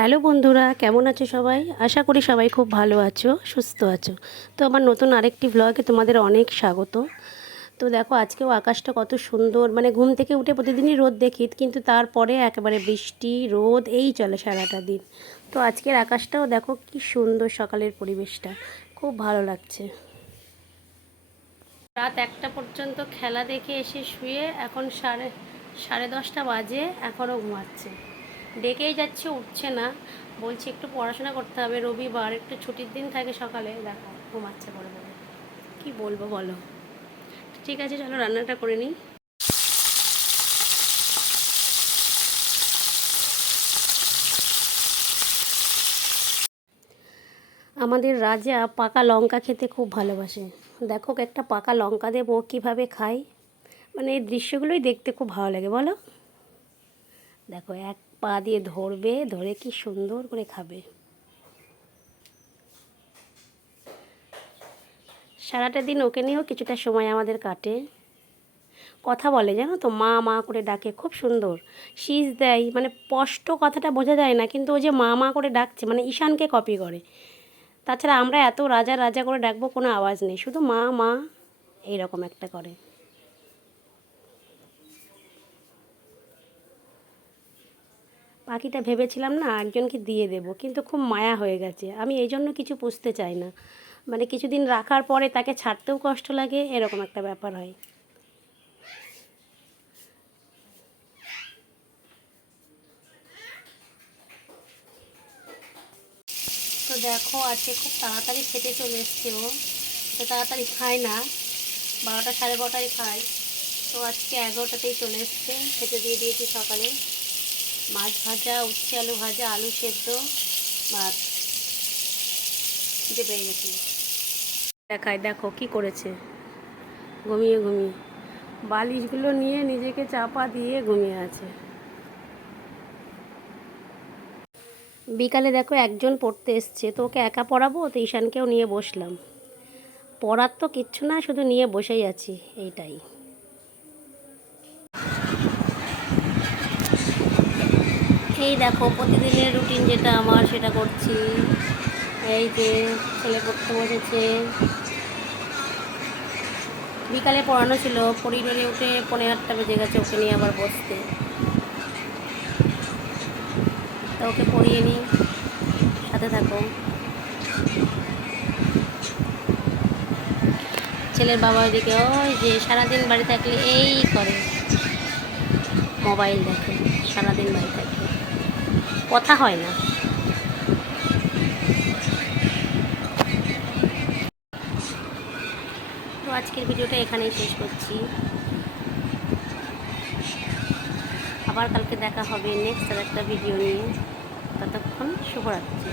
Hello বন্ধুরা, কেমন আছো সবাই? আশা করি সবাই খুব ভালো আছো, সুস্থ আছো। তো আমার নতুন আরেকটি ব্লগে তোমাদের অনেক স্বাগত। তো দেখো, আজকেও আকাশটা কত সুন্দর, মানে ঘুম থেকে উঠে প্রতিদিনই রোদ দেখি, কিন্তু তারপরে একেবারে বৃষ্টি রোদ এই চলে সারাটা দিন। তো আজকের আকাশটাও দেখো কি সুন্দর, সকালের পরিবেশটা খুব ভালো লাগছে। রাত 1টা পর্যন্ত খেলা দেখে এসে শুয়ে এখন সাড়ে 10টা বাজে, এখনও ঘুমাচ্ছে। ডেকেই যাচ্ছে, উঠছে না। বলছি একটু পড়াশোনা করতে হবে, রবিবার একটু ছুটির দিন থাকে সকালে, দেখো ঘুমাচ্ছে বলে বলে। কী বলবো বলো। ঠিক আছে, চলো রান্নাটা করে নিই। আমাদের রাজা পাকা লঙ্কা খেতে খুব ভালোবাসে। দেখো একটা পাকা লঙ্কা দেবো কীভাবে খায়, মানে এই দৃশ্যগুলোই দেখতে খুব ভালো লাগে বলো। দেখো এক পা দিয়ে ধরবে, ধরে কি সুন্দর করে খাবে। সারাটা দিন ওকে নিয়েও কিছুটা সময় আমাদের কাটে। কথা বলে জানো তো, মা মা করে ডাকে, খুব সুন্দর শীষ দেয়, মানে স্পষ্ট কথাটা বোঝা যায় না, কিন্তু ও যে মা মা করে ডাকছে মানে ঈশানকে কপি করে। তাছাড়া আমরা এত রাজা রাজা করে ডাকবো, কোনো আওয়াজ নেই, শুধু মা মা এইরকম একটা করে। পাখিটা ভেবেছিলাম না একজনকে দিয়ে দেব, কিন্তু খুব মায়া হয়ে গেছে, আমি এই জন্য কিছু পুষতে চাই না। মানে কিছুদিন রাখার পরে তাকে ছাড়তেও কষ্ট লাগে, এরকম একটা ব্যাপার হয়। তো দেখো আজকে খুব তাড়াতাড়ি খেতে চলে এসছে ও। তো তাড়াতাড়ি খায় না, 12টা সাড়ে 12টায় খায়। তো আজকে 11টাতেই চলে এসছে। খেতে দিয়ে দিয়েছি সকালে মাছ ভাজা, উচ্ছে আলু ভাজা, আলু সেদ্ধ, ভাত। খিদে পেয়ে গেছি। দেখায় দেখো কি করেছে, ঘুমিয়ে ঘুমিয়ে বালিশগুলো নিয়ে নিজেকে চাপা দিয়ে ঘুমিয়ে আছে। বিকালে দেখো একজন পড়তে এসছে, তো ওকে একা পড়াবো, তো ঈশানকেও নিয়ে বসলাম। পড়ার তো কিচ্ছু না, শুধু নিয়ে বসেই আছি, এইটাই। এই দেখো প্রতিদিনের রুটিন যেটা আমার, সেটা করছি। এই যে ছেলে পড়তে বসেছে, বিকালে পড়ানো ছিল, পড়ি টড়ে উঠে 8:30 বেজে গেছে ওকে নিয়ে আবার বসতে। তা ওকে পড়িয়ে নিই, সাথে থাকো। ছেলের বাবা ওইদিকে, ওই যে সারাদিন বাড়ি থাকলে এই করে, মোবাইল দেখে, সারাদিন বাড়ি থাকলে কথা হয় না। তো আজকের ভিডিওটা এখানেই শেষ করছি। আবার কালকে দেখা হবে নেক্সট আর একটা ভিডিও নিয়ে। ততক্ষণ শুভরাত্রি।